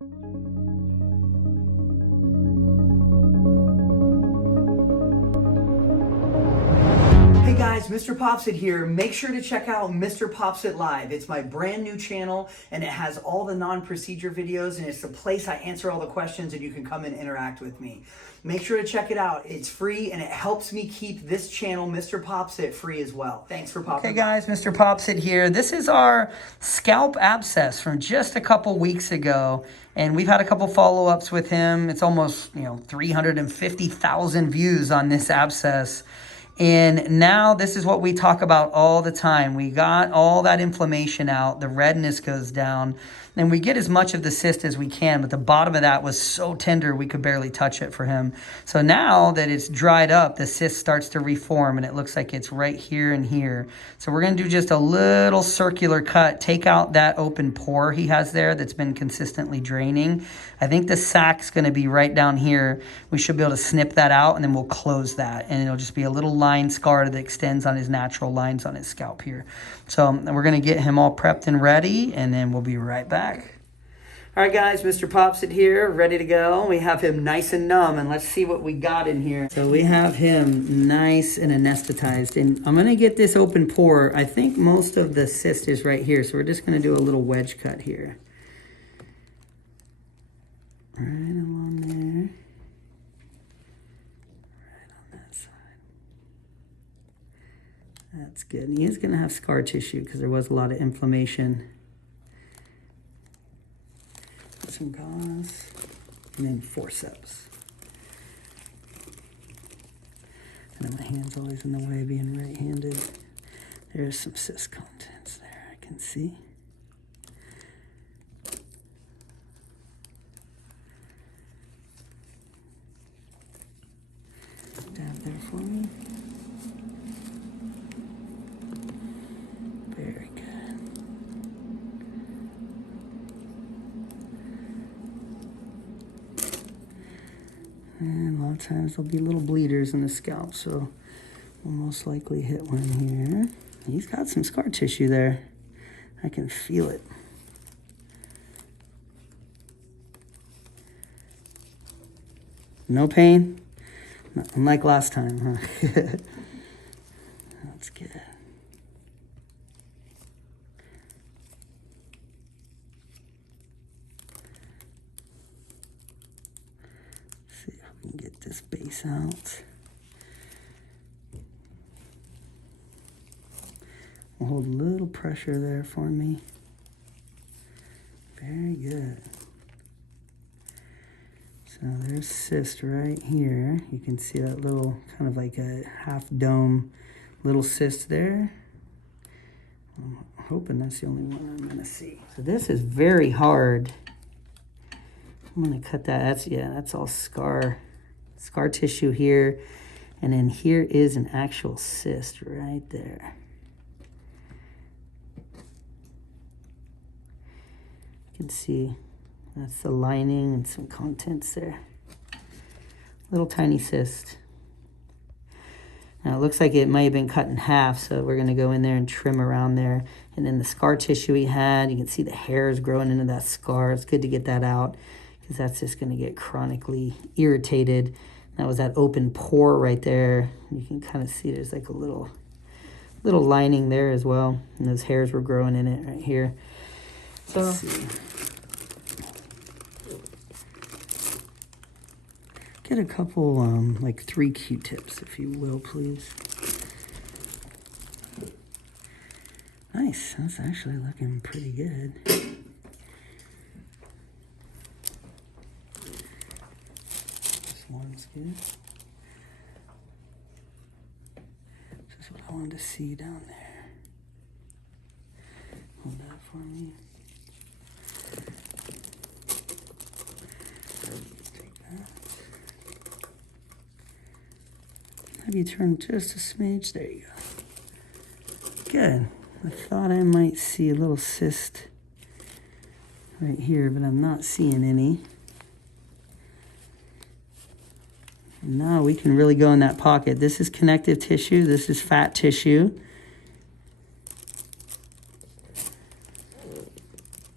Hey guys, Mr. Popsit here. Make sure to check out Mr. Popsit Live. It's my brand new channel and it has all the non-procedure videos, and it's the place I answer all the questions and you can come and interact with me. Make sure to check it out. It's free and it helps me keep this channel, Mr. Popsit, free as well. Thanks for popping. Okay guys, Mr. Popsit here. This is our scalp abscess from just a couple weeks ago. And we've had a couple follow-ups with him. It's almost, 350,000 views on this abscess. And now this is what we talk about all the time. We got all that inflammation out, the redness goes down, and we get as much of the cyst as we can, but the bottom of that was so tender we could barely touch it for him. So now that it's dried up, the cyst starts to reform, and it looks like it's right here and here. So we're going to do just a little circular cut, take out that open pore he has there that's been consistently draining. I think the sac's going to be right down here. We should be able to snip that out, and then we'll close that, and it'll just be a little line scar that extends on his natural lines on his scalp here. So we're going to get him all prepped and ready, and then we'll be right back. All right, guys, Mr. Popsit here, ready to go. We have him nice and numb, and let's see what we got in here. So we have him nice and anesthetized, and I'm going to get this open pore. I think most of the cyst is right here, so we're just going to do a little wedge cut here. Right along there. Right on that side. That's good. And he is going to have scar tissue because there was a lot of inflammation. Some gauze. And then forceps. And then my hand's always in the way being right-handed. There's some cyst contents there I can see. Dab there for me. Very good. And a lot of times there'll be little bleeders in the scalp, so we'll most likely hit one here. He's got some scar tissue there. I can feel it. No pain? Unlike last time, huh? That's good. See if we can get this base out. We'll hold a little pressure there for me. Very good. So there's cyst right here. You can see that little kind of like a half dome little cyst there. I'm hoping that's the only one I'm gonna see. So this is very hard. I'm gonna cut that. That's all scar tissue here. And then here is an actual cyst right there. You can see that's the lining and some contents there. Little tiny cyst. Now it looks like it might have been cut in half, so we're gonna go in there and trim around there. And then the scar tissue he had, you can see the hairs growing into that scar. It's good to get that out because that's just gonna get chronically irritated. That was that open pore right there. You can kind of see there's like a little lining there as well. And those hairs were growing in it right here. So let's see. Get a couple, like 3 Q-tips, if you will, please. Nice, that's actually looking pretty good. This one's good. This is what I wanted to see down there. Hold that for me. Have you turn just a smidge? There you go. Good. I thought I might see a little cyst right here, but I'm not seeing any. Now we can really go in that pocket. This is connective tissue. This is fat tissue.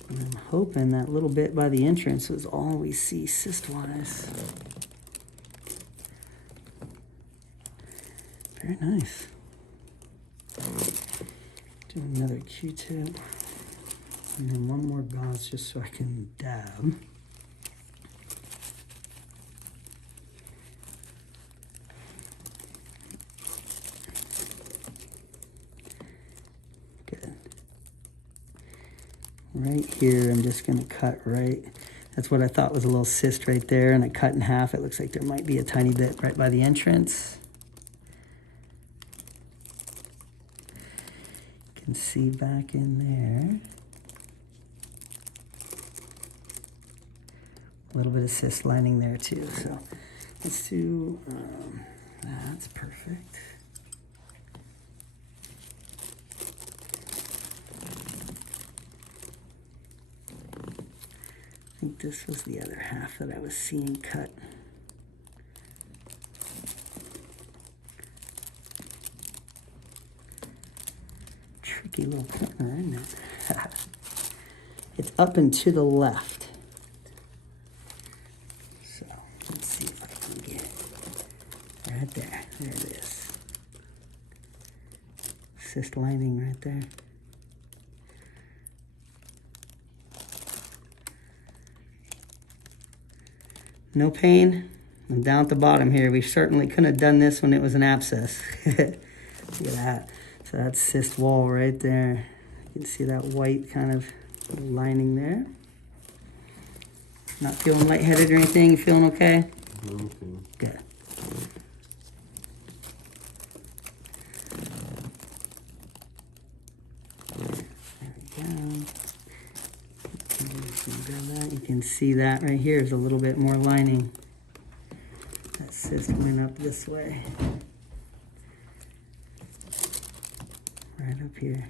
And I'm hoping that little bit by the entrance was all we see cyst-wise. Very nice. Do another Q-tip. And then one more gauze just so I can dab. Good. Right here, I'm just gonna cut right. That's what I thought was a little cyst right there, and I cut in half. It looks like there might be a tiny bit right by the entrance. You can see back in there. A little bit of cyst lining there too. So let's do, that's perfect. I think this was the other half that I was seeing cut. Tricky little corner, isn't it? It's up and to the left. So let's see if I can get it right there. There it is. Cyst lining right there. No pain. I'm down at the bottom here. We certainly couldn't have done this when it was an abscess. Look at that. So that's cyst wall right there. You can see that white kind of lining there. Not feeling lightheaded or anything? You feeling okay? Okay. Good. There we go. You can see that right here is a little bit more lining. That cyst went up this way. Right up here.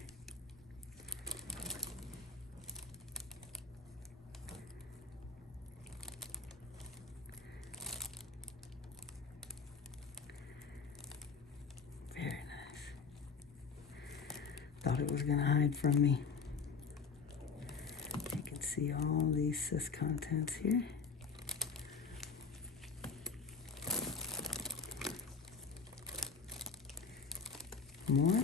Very nice. Thought it was gonna hide from me. You can see all these cyst contents here. More.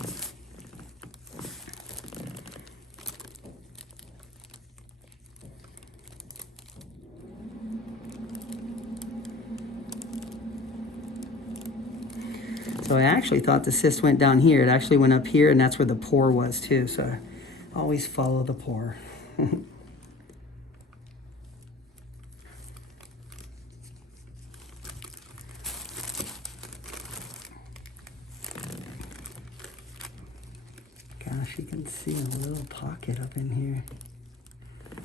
So I actually thought the cyst went down here. It actually went up here, and that's where the pore was too. So always follow the pore. Gosh, you can see a little pocket up in here.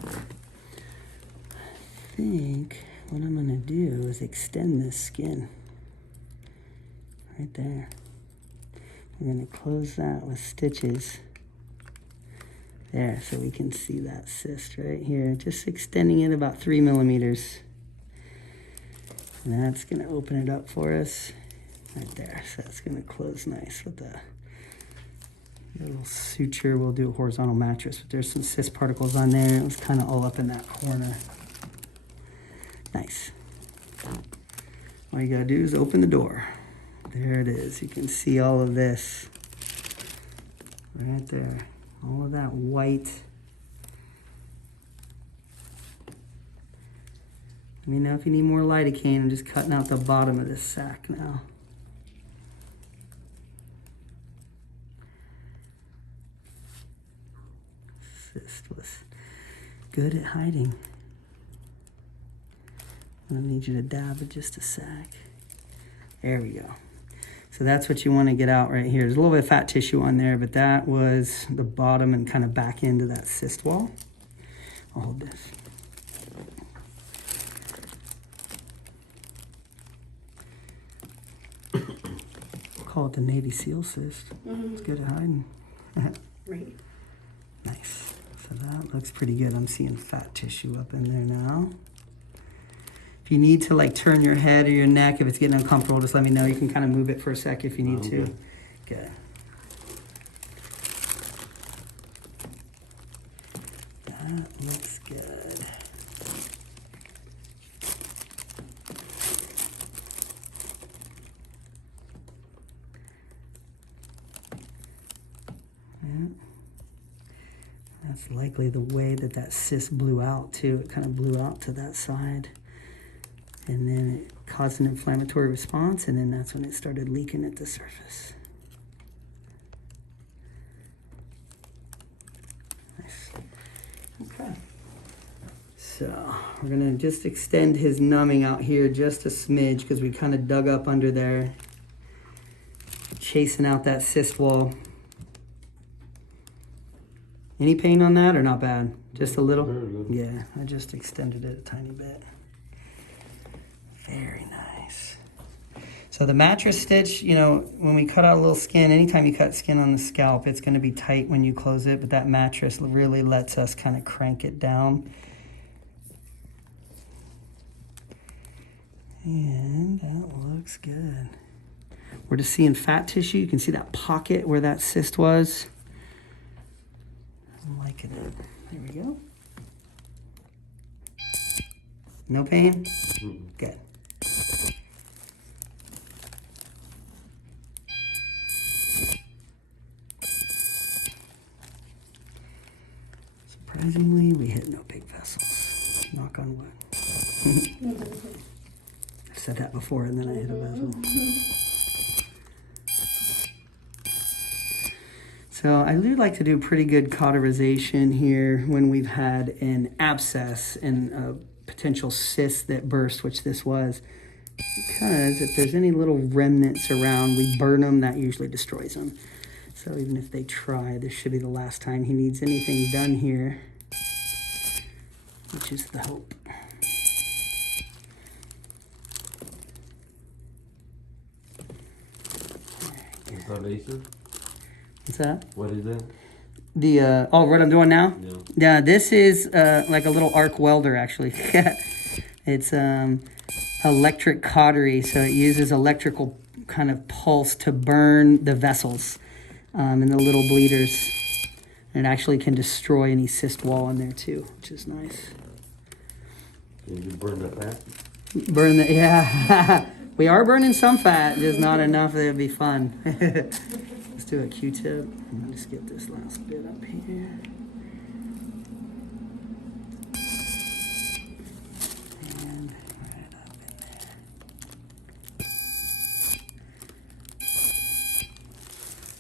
I think what I'm gonna do is extend this skin. Right there. We're gonna close that with stitches. There, so we can see that cyst right here. Just extending it about 3 millimeters. And that's gonna open it up for us. Right there, so that's gonna close nice with the little suture. We'll do a horizontal mattress, but there's some cyst particles on there. It was kind of all up in that corner. Nice. All you gotta do is open the door. There it is. You can see all of this right there. All of that white. Let me know if you need more lidocaine. I'm just cutting out the bottom of this sack now. Cyst was good at hiding. I need you to dab it just a sec. There we go. So that's what you want to get out right here. There's a little bit of fat tissue on there, but that was the bottom and kind of back into that cyst wall. I'll hold this. We'll call it the Navy SEAL cyst. It's good at hiding. Right. Nice. So that looks pretty good. I'm seeing fat tissue up in there now. If you need to like turn your head or your neck, if it's getting uncomfortable, just let me know. You can kind of move it for a sec if you need to. Okay. That looks good. That's likely the way that that cyst blew out too. It kind of blew out to that side. And then it caused an inflammatory response, and then that's when it started leaking at the surface. Nice. Okay. So we're gonna just extend his numbing out here just a smidge because we kind of dug up under there, chasing out that cyst wall. Any pain on that or not bad? Just a little? Very good. Yeah, I just extended it a tiny bit. Very nice. So the mattress stitch, you know, when we cut out a little skin, anytime you cut skin on the scalp, it's going to be tight when you close it, but that mattress really lets us kind of crank it down. And that looks good. We're just seeing fat tissue. You can see that pocket where that cyst was. I'm liking it. There we go. No pain? Good. Surprisingly, we hit no big vessels. Knock on wood. I said that before and then I hit a vessel. So I do like to do pretty good cauterization here when we've had an abscess and a potential cyst that burst, which this was, because if there's any little remnants around, we burn them, that usually destroys them. So even if they try, this should be the last time he needs anything done here, which is the hope. Is that laser? What's that? What is that? The, oh, what I'm doing now? Yeah. Yeah, this is like a little arc welder, actually. It's electric cautery, so it uses electrical kind of pulse to burn the vessels and the little bleeders. And it actually can destroy any cyst wall in there too, which is nice. Can you burn the fat? Burn the, yeah. We are burning some fat, just not enough that it'd be fun. Let's do a Q-tip. And just get this last bit up here. And right up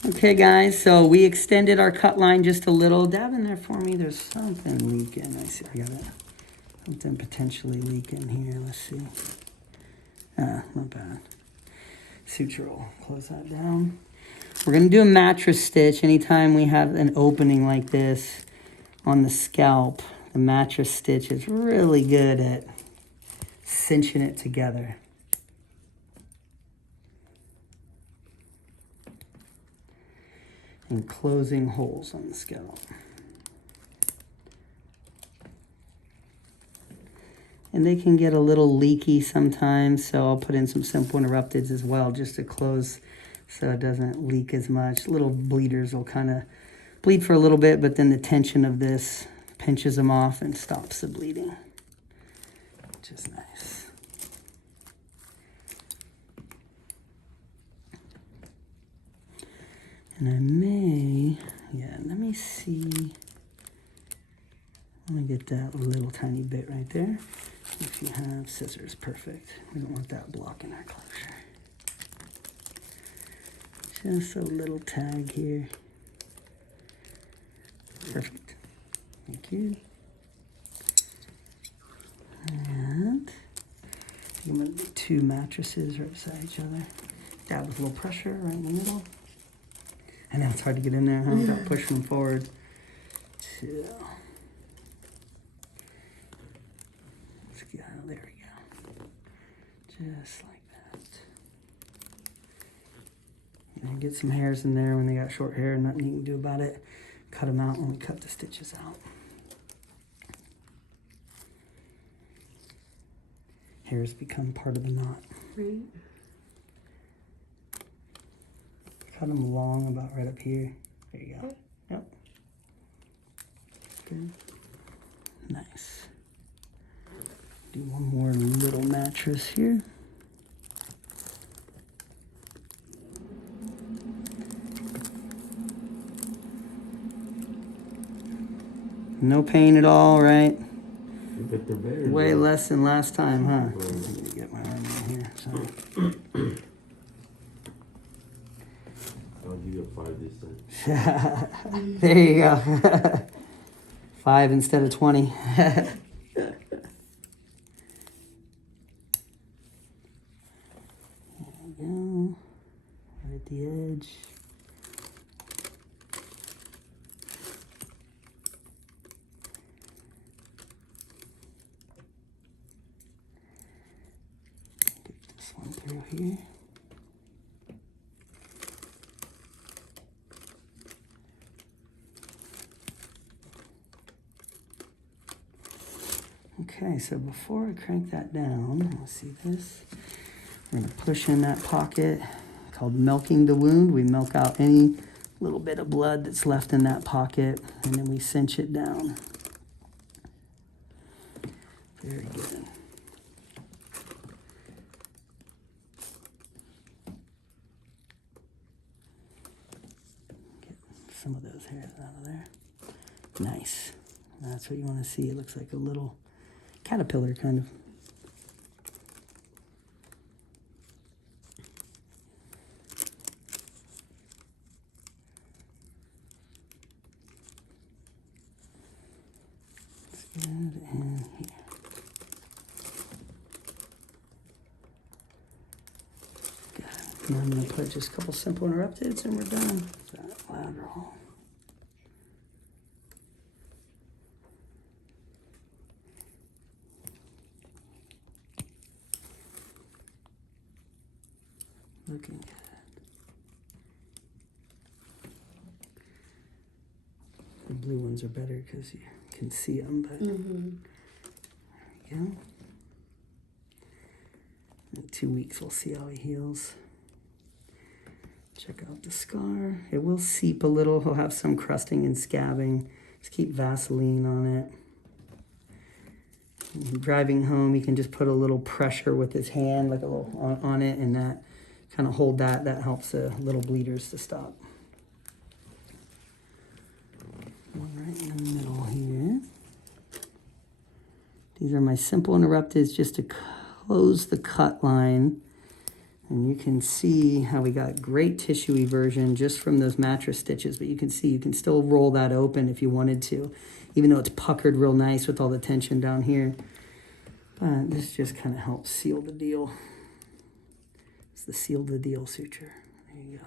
in there. Okay, guys, so we extended our cut line just a little. Dab in there for me. There's something leaking. I see. I got it. Something potentially leaking here. Let's see. Not bad. Suture will close that down. We're going to do a mattress stitch anytime we have an opening like this on the scalp. The mattress stitch is really good at cinching it together. And closing holes on the scalp. And they can get a little leaky sometimes, so I'll put in some simple interrupteds as well just to close so it doesn't leak as much. Little bleeders will kind of bleed for a little bit, but then the tension of this pinches them off and stops the bleeding, which is nice. And I may, yeah, let me see. Let me get that little tiny bit right there. If you have scissors, perfect. We don't want that blocking our closure. Just a little tag here. Perfect. Thank you. And I'm going to do 2 mattresses right beside each other. Dab with a little pressure right in the middle. I know it's hard to get in there, huh? Without pushing them forward. 2. Yeah, there we go. Just like that. You know, get some hairs in there when they got short hair, nothing you can do about it. Cut them out when we cut the stitches out. Hairs become part of the knot. Right. Cut them long, about right up here. There you go. Yep. Good. Nice. Do one more little mattress here. No pain at all, right? You bet they're better. Way though. less than last time, huh? Right. Let me get my arm in here. So. Oh, you got 5 this time. There you go. 5 instead of 20. There we go. Right at the edge. Get this one through here. Okay, so before I crank that down, let's see this. We're gonna push in that pocket called milking the wound. We milk out any little bit of blood that's left in that pocket, and then we cinch it down. Very good. Get some of those hairs out of there. Nice. That's what you want to see. It looks like a little caterpillar, kind of. That's good. And here. Good. And I'm going to put just a couple simple interrupteds and we're done. That lateral. Looking good. The blue ones are better because you can see them, but there we go. In 2 weeks, we'll see how he heals. Check out the scar. It will seep a little. He'll have some crusting and scabbing. Just keep Vaseline on it. And driving home, you can just put a little pressure with his hand, like a little on it, and that kind of hold that. That helps the little bleeders to stop. One right in the middle here. These are my simple interrupteds just to close the cut line. And you can see how we got great tissue eversion just from those mattress stitches. But you can see you can still roll that open if you wanted to, even though it's puckered real nice with all the tension down here. But this just kind of helps seal the deal. It's the seal the deal suture. There you go.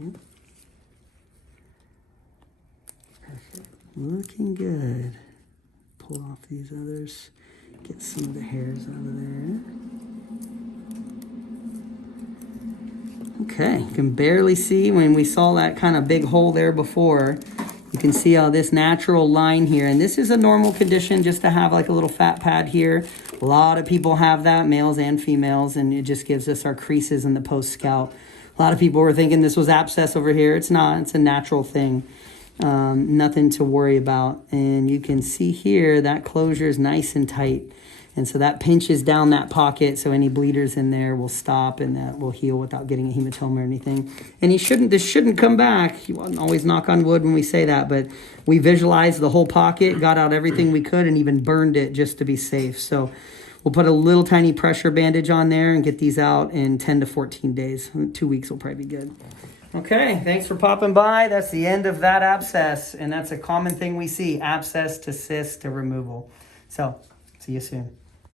Yep. Perfect. Looking good. Pull off these others. Get some of the hairs out of there. Okay, you can barely see when we saw that kind of big hole there before. You can see how this natural line here, and this is a normal condition just to have like a little fat pad here. A lot of people have that, males and females, and it just gives us our creases in the post scalp. A lot of people were thinking this was abscess over here. It's not. It's a natural thing. Nothing to worry about. And you can see here that closure is nice and tight. And so that pinches down that pocket, so any bleeders in there will stop and that will heal without getting a hematoma or anything. And this shouldn't come back. You won't always knock on wood when we say that, but we visualized the whole pocket, got out everything we could, and even burned it just to be safe. So we'll put a little tiny pressure bandage on there and get these out in 10 to 14 days. 2 weeks will probably be good. Okay, thanks for popping by. That's the end of that abscess, and that's a common thing we see, abscess to cyst to removal. So, see you soon.